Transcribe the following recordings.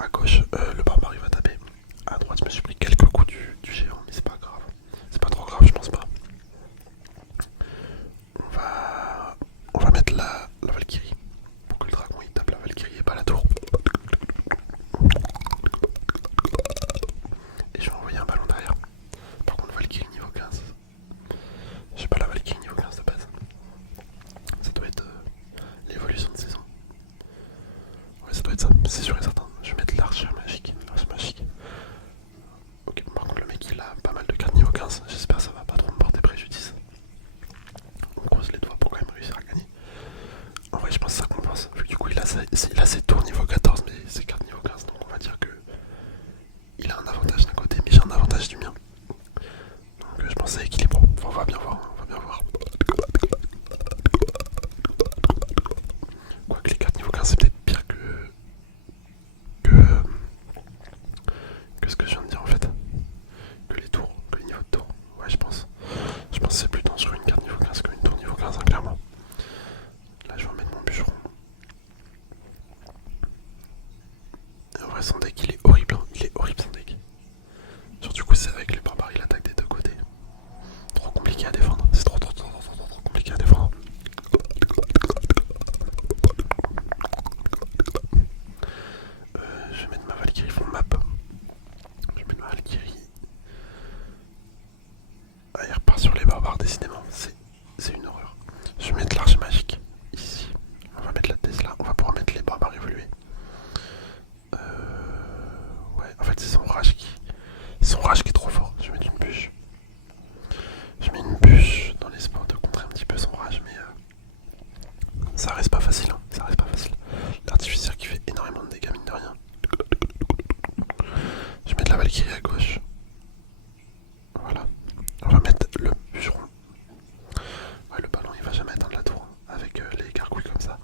à gauche, le barbare il va taper. À droite, je me suis pris quelques coups du géant, mais c'est pas grave. C'est pas trop grave, je pense pas. On va, on va mettre la Valkyrie pour que le dragon il tape la Valkyrie et pas la tour. Et je vais envoyer un ballon derrière. Par contre, Valkyrie niveau 15. J'ai pas la Valkyrie niveau 15 de base. Ça doit être l'évolution de saison. Ouais, ça doit être ça, c'est sûr et certain. Je vais mettre l'archer magique. L'archer magique. Ok, par contre, le mec il a pas mal de cartes niveau 15. J'espère que ça va pas trop me porter préjudice. On croise les doigts pour quand même réussir à gagner. En vrai, je pense que ça compense. Vu que du coup, il a ses tours niveau 14, mais ses cartes niveau 15. Donc, on va dire que il a un avantage d'un côté, mais j'ai un avantage du mien. Donc, je pense que c'est équilibré. Enfin, on va bien voir. On va bien voir. Quoique les cartes niveau 15, c'est peut-être pire que, que ce que je viens de dire en fait. Que les tours, que les niveaux de tours. Ouais, je pense. Je pense que c'est plus dangereux une carte niveau 15 qu'une tour niveau 15, hein, clairement. Là, je vais remettre mon bûcheron. Et en vrai, son deck, il est horrible. Hein. Il est horrible, son deck. Surtout, du coup, c'est avec les barbares, il attaque des deux côtés. Trop compliqué à défendre. C'est trop compliqué à défendre. Je vais mettre ma Valkyrie fond map. Je vais mettre ma Valkyrie. Ah, il repart sur les barbares, décidément. C'est une horreur. Je vais mettre l'arche magique ici. On va mettre la Tesla. On va pouvoir mettre les barbares évolués. Ouais, en fait, c'est son rage qui. Son rage qui est trop fort. Je vais mettre une bûche. Je mets une bûche dans l'espoir de contrer un petit peu son rage, mais ça reste pas facile. Hein. Ça reste pas facile. L'artificier qui fait énormément de dégâts, mine de rien. Je vais mettre la Valkyrie à gauche. Voilà. On va mettre le bûcheron. Ouais, le ballon il va jamais atteindre la tour avec les gargouilles comme ça.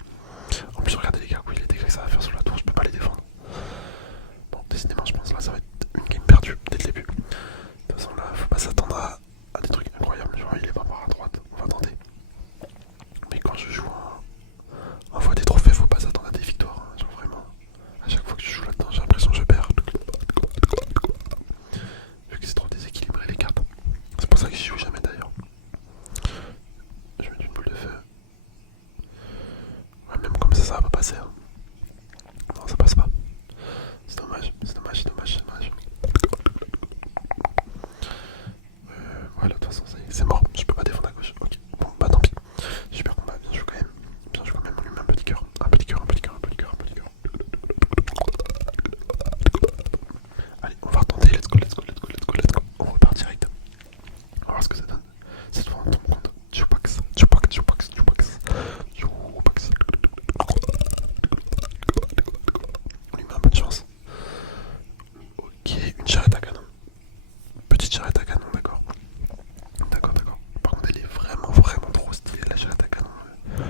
En plus, regardez les gargouilles, les dégâts que ça va faire sur la tour, je peux pas les défendre. Bon, décidément, je pense là ça va être une game perdue dès le début. De toute façon, là, faut pas s'attendre à des trucs incroyables. Genre, il est pas par à droite, on va tenter. Mais quand je joue en voie des trophées, faut pas s'attendre à des victoires. Hein. Genre, vraiment, à chaque fois que je joue là-dedans, j'ai l'impression que je perds. Vu que c'est trop déséquilibré les cartes. C'est pour ça que j'y joue jamais d'ailleurs. Je mets une boule de feu. Ouais, même comme ça va pas passer. Hein. Non, ça passe pas. C'est dommage, c'est dommage, c'est dommage, c'est dommage. Ouais, de toute façon, c'est mort. Je peux pas défendre à gauche. Ok, bon, bah tant pis. Super combat, bien joué quand même. Bien joué quand même, on lui met un petit cœur. Un petit cœur, un petit cœur, un petit cœur, un petit cœur. Allez, on va retenter. Let's go, let's go, let's go, let's go, let's go. On repart direct. On va voir ce que ça donne. Cette fois, on tombe contre Jupax. Jupax, Jupax, Jupax. Jupax. On lui met un peu de chance. Ok, une charrette à canon. Petite charrette à canon, d'accord. D'accord, d'accord. Par contre, elle est vraiment trop stylée, la charrette à canon.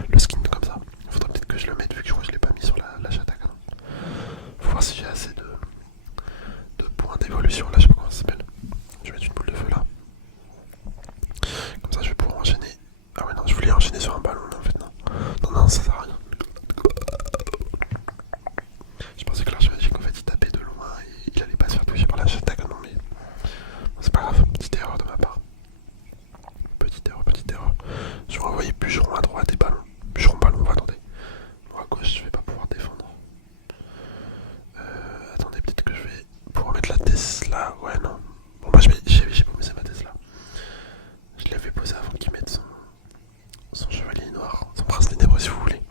Le skin comme ça. Il faudrait peut-être que je le mette vu que je crois que je l'ai pas mis sur la charrette à canon. Faut voir si j'ai assez de points d'évolution. Là, je sais pas comment ça s'appelle. Je vais mettre une boule de feu là. Comme ça, je vais pouvoir enchaîner. Ah ouais, non, je voulais enchaîner sur un ballon, mais en fait, non. Non, ça sert à rien. Je pensais que l'arche magique, en fait, il tapait de loin et il allait pas se faire toucher par la charrette à canon, mais bon, c'est pas grave. Petite erreur de ma part. Petite erreur, petite erreur. Je vais envoyer bûcheron à droite et ballon. Bûcheron, ballon, on va tenter. Bon, à gauche, je vais pas pouvoir défendre. Attendez, peut-être que je vais pouvoir mettre la Tesla. Ouais, non. Bon, bah, j'ai pas posé ma Tesla. Je l'avais posé avant qu'il mette son chevalier noir, son prince ténébreux, si vous voulez.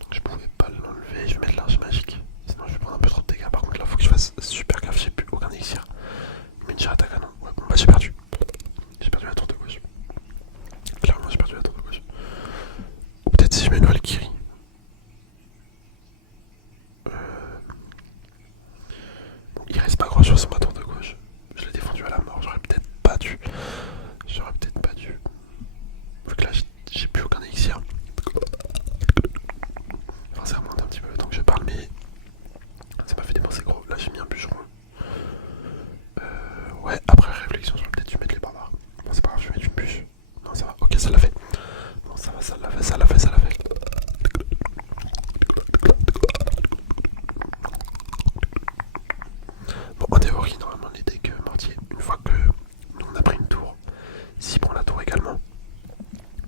Donc, je pouvais pas l'enlever. Je vais mettre l'arche magique. théorie, normalement, les decks mortiers, une fois que nous on a pris une tour, ici pour la tour également,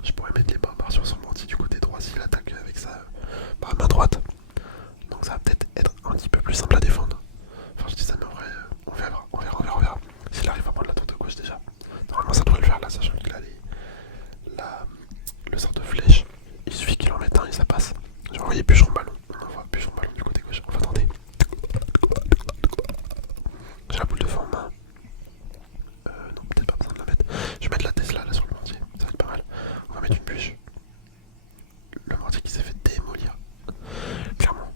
je pourrais mettre les barbares sur son mortier du côté droit s'il attaque avec sa main droite. Donc ça va peut-être être un petit peu plus simple à défendre. Enfin, je dis ça, mais en vrai, on verra. S'il arrive à prendre la tour de gauche déjà. Normalement, ça devrait le faire là, sachant qu'il a le sort de flèche. Il suffit qu'il en mette un et ça passe. J'ai envoyé bûcheron ballon. On envoie bûcheron ballon du côté gauche. On va tenter. J'ai la boule de feu en main. Non, peut-être pas besoin de la mettre. Je vais mettre la Tesla là sur le mortier. Ça va être pas mal. On va mettre une bûche. Le mortier qui s'est fait démolir. Clairement.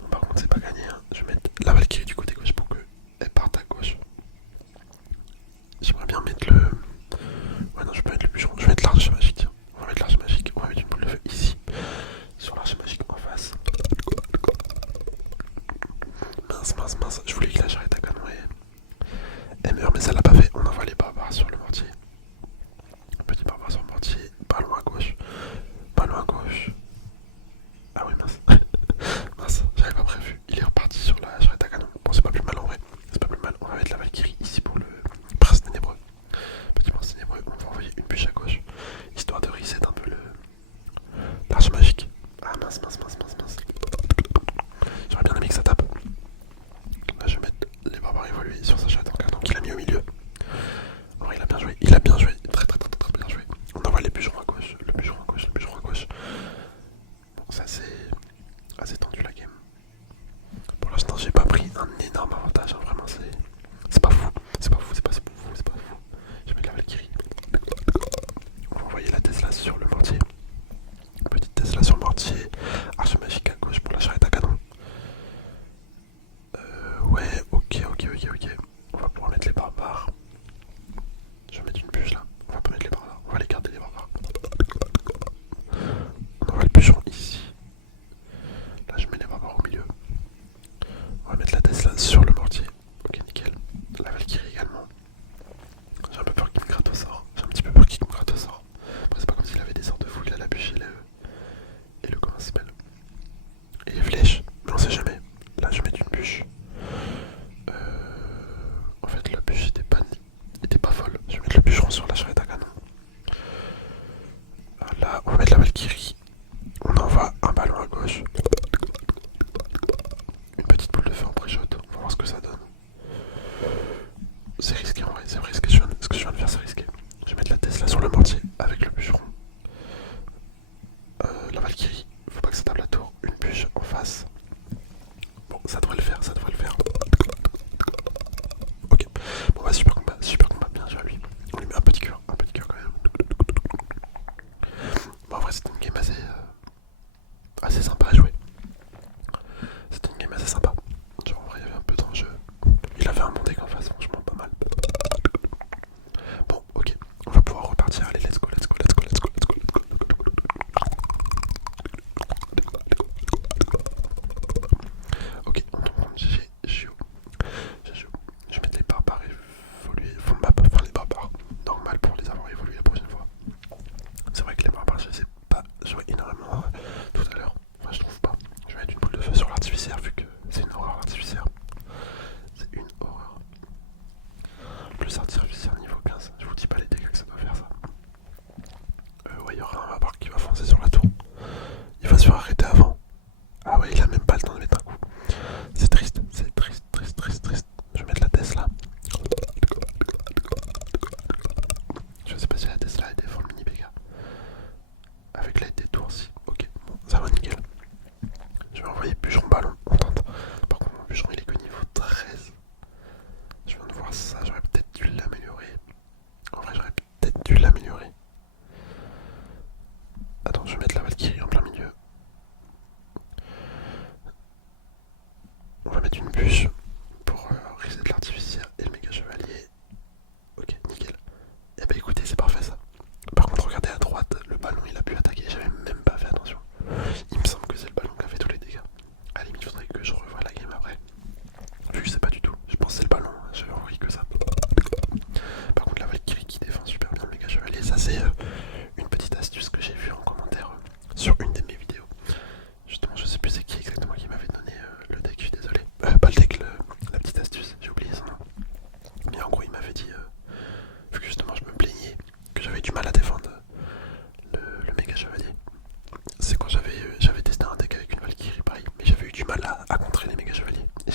Bon, par contre, c'est pas gagné. Hein. Je vais mettre la Valkyrie du côté gauche pour qu'elle parte à gauche. J'aimerais bien mettre le. Ouais, non, je vais pas mettre le bûcheron. Je vais mettre l'arche magique. Tiens. On va mettre l'arche magique. On va mettre une boule de feu ici. Sur l'arche magique en face. Mince. Je voulais qu'il la charrette à canon et elle meurt, mais ça l'a pas fait. On envoie les barbares sur le mortier. Petit barbare sur le mortier. Ballon à gauche. Ah oui, mince. Mince, j'avais pas prévu. Il est reparti sur la charrette à canon. Bon, c'est pas plus mal en vrai. C'est pas plus mal. On va mettre la Valkyrie ici pour le prince ténébreux. Petit prince ténébreux. On va envoyer une bûche à gauche. Histoire de reset un peu l'arche magique. Ah mince. J'aurais bien aimé que ça tape. Là, je vais mettre les barbares évolués sur sa charrette en canon qu'il a mis au milieu. Oh, il a bien joué. Très bien joué. On envoie les bûcherons à gauche. Le bûcheron à gauche. Bon, ça c'est assez tendu la game. Pour l'instant, j'ai pas pris un énorme avantage. Hein. Vraiment, c'est pas fou. C'est pas fou. Je vais mettre la Valkyrie. On va envoyer la Tesla sur le mortier. Petite Tesla sur le mortier. Arche magique à gauche pour la charrette à canon. Ouais, ok. On va pouvoir mettre les barbares. Je vais mettre une bûche là. On va pas mettre les barbares. On va les garder les barbares. On envoie le bûcheron ici. Là, je mets les barbares au milieu. On va mettre la Tesla sur le mortier. Ok, nickel. La Valkyrie également. J'ai un peu peur qu'il me gratte au sort. Après, c'est pas comme s'il avait des sorts de fou. Il a la bûche et le comment ça s'appelle. Et les flèches. Mais on sait jamais. Là, je vais mettre une bûche. En fait, la bûche était pas folle. Je vais mettre le bûcheron sur la charrette à canon. Là, on va mettre la Valkyrie. On envoie un ballon à gauche. Une petite boule de feu en pré-shot. On va voir ce que ça donne. C'est risqué en vrai, c'est vrai. Ce que je viens de faire, c'est risqué. Je vais mettre la Tesla sur le mortier avec le bûcheron. La Valkyrie. Faut pas que ça tape la tour. Une bûche en face. Bon, ça devrait le faire. Ok. Bon, bah, super combat. Bien joué à lui. On lui met un petit cœur quand même. Bon, en vrai, c'était une game assez sympa à jouer. C'était une game assez sympa. Genre, en vrai, il y avait un peu d'enjeu. Il avait un bon deck en face, franchement, pas mal. Bon, ok. On va pouvoir repartir. Allez, let's go. Ok, on tombe contre GG. Je vais mettre les barbares évolués. Fond de map, enfin les barbares. Normal pour les avoir évolués la prochaine fois. C'est vrai que les barbares, je sais pas jouer énormément tout à l'heure. Enfin, je trouve pas. Je vais mettre une boule de feu sur l'artificière vu que c'est une horreur l'artificière. C'est une horreur. Plus artificière niveau 15. Je vous dis pas les dégâts que ça doit faire ça. Ouais, il y aura un barbare qui va foncer sur la tour. Il va se faire arrêter avant. Ah ouais, il a même pas le temps de mettre un coup. C'est triste. Je vais mettre la Tesla. Je sais pas si la Tesla elle défend le mini Vega. Avec l'aide des tours si. Ok, bon, ça va nickel. Je vais envoyer bûcheron ballon. On tente. Par contre, mon bûcheron il est que niveau 13. Je viens de voir ça, j'aurais peut-être dû l'améliorer. En vrai, j'aurais peut-être dû l'améliorer. Attends, je vais mettre la Valkyrie en plein milieu. On va mettre une bûche pour reset l'artificière et le méga chevalier. Ok, nickel. Et bah écoutez, c'est parfait ça. Par contre, regardez à droite, le ballon il a pu attaquer, j'avais même pas fait attention. Il me semble que c'est le ballon qui a fait tous les dégâts. À la limite, il faudrait que je revoie la game après. Vu que je sais pas du tout, je pense que c'est le ballon, j'avais envoyé que ça. Par contre, la Valkyrie qui défend super bien le méga chevalier, ça c'est une petite astuce que j'ai vue en commentaire sur une de mes vidéos. Justement, je sais plus c'est qui exactement qui m'avait donné le deck, je suis désolé. Pas le deck, à contrer les méga chevaliers. Et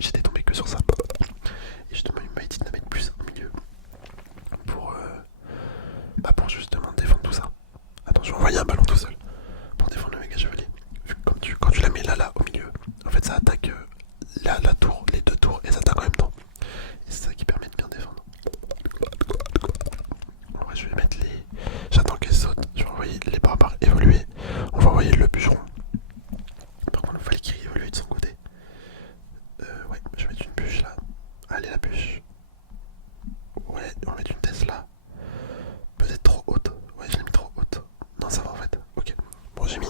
j'étais tombé que sur ça. Et justement, il m'a dit de la mettre plus au milieu pour, pour justement défendre tout ça. Attends, je vais envoyer un ballon tout seul pour défendre le méga chevalier. Quand tu la mets là au milieu, en fait ça attaque la tour, les deux tours et ça attaque en même temps. Et c'est ça qui permet de bien défendre. En vrai, je vais mettre les. J'attends qu'elle saute, je vais envoyer les barbares évoluer. On va envoyer le bûcheron. Par contre, le Valkyrie évolue de son côté. Ouais, je vais mettre une bûche là. Allez, la bûche. Ouais, on va mettre une Tesla. Peut-être trop haute. Ouais, je l'ai mis trop haute. Non, ça va en fait. Ok. Bon, j'ai mis.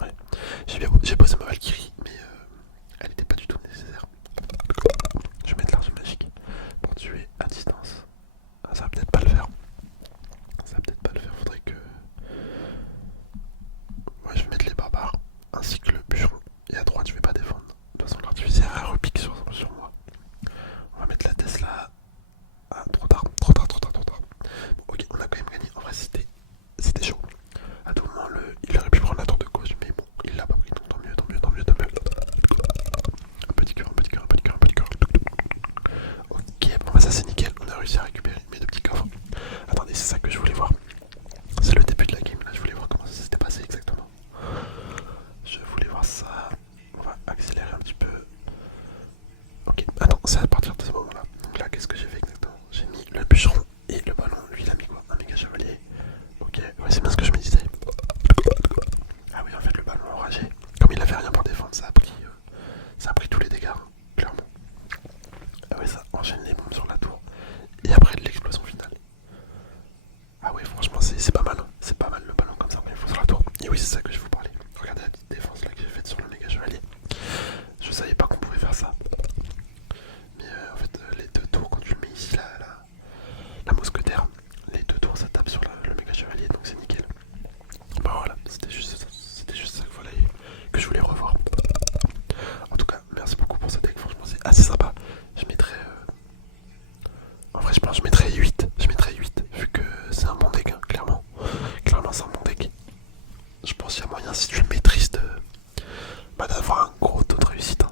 Ouais. J'ai posé ma Valkyrie, mais elle n'était pas du tout nécessaire. Je vais mettre l'arche magique pour tuer à distance. Ah, ça va peut-être pas le faire. Ça va peut-être pas le faire. Faudrait que. Ouais, je vais mettre les barbares ainsi que le bûcheron. Et à droite, je vais pas défendre. De toute façon, l'artificière elle repique sur moi. On va mettre la Tesla. Ah, trop tard. Bon, ok, on a quand même gagné. En vrai, c'était chaud. À tout moment, il aurait pu prendre la tour de gauche, mais bon, il l'a pas pris. Donc tant mieux. Un petit cœur. Ok, bon, bah ça c'est nickel. On a réussi à récupérer mes deux petits coffres. Attendez, c'est ça que je voulais voir. C'est le début de la game. Là, je voulais voir comment ça s'était passé exactement. Je voulais voir ça. On va accélérer un petit peu. Ok, attends, c'est à partir de ce moment-là. Donc là, qu'est-ce que j'ai fait exactement? J'ai mis le bûcheron et le ballon. Lui, il a mis quoi? Un méga chevalier. Ok, ouais, c'est bien ce que je me disais. Ah oui, en fait, le ballon enragé, comme il avait rien pour défendre, ça a pris tous les dégâts, hein, clairement. Ah ouais, ça enchaîne les bombes sur la tour. Et après, l'explosion finale. Ah ouais, franchement, c'est pas mal. Hein. C'est pas mal le ballon comme ça quand il faut sur la tour. Et oui, c'est ça que je vais vous parler. Regardez la petite défense là que j'ai faite sur le méga chevalier. Je savais pas qu'on pouvait faire ça. Mais en fait, les deux tours, quand tu le mets ici, la mousquetaire, les deux tours ça tape sur le méga chevalier, donc c'est nickel. Bah voilà, c'était juste ça que je voulais revoir. En tout cas, merci beaucoup pour ce deck, franchement c'est assez sympa. Je mettrais. En vrai, je pense que je mettrais 8. Je mettrais 8, vu que c'est un bon deck, hein, clairement. Clairement, c'est un bon deck. Je pense qu'il y a moyen, si tu le maîtrises, d'avoir un gros taux de réussite. Hein.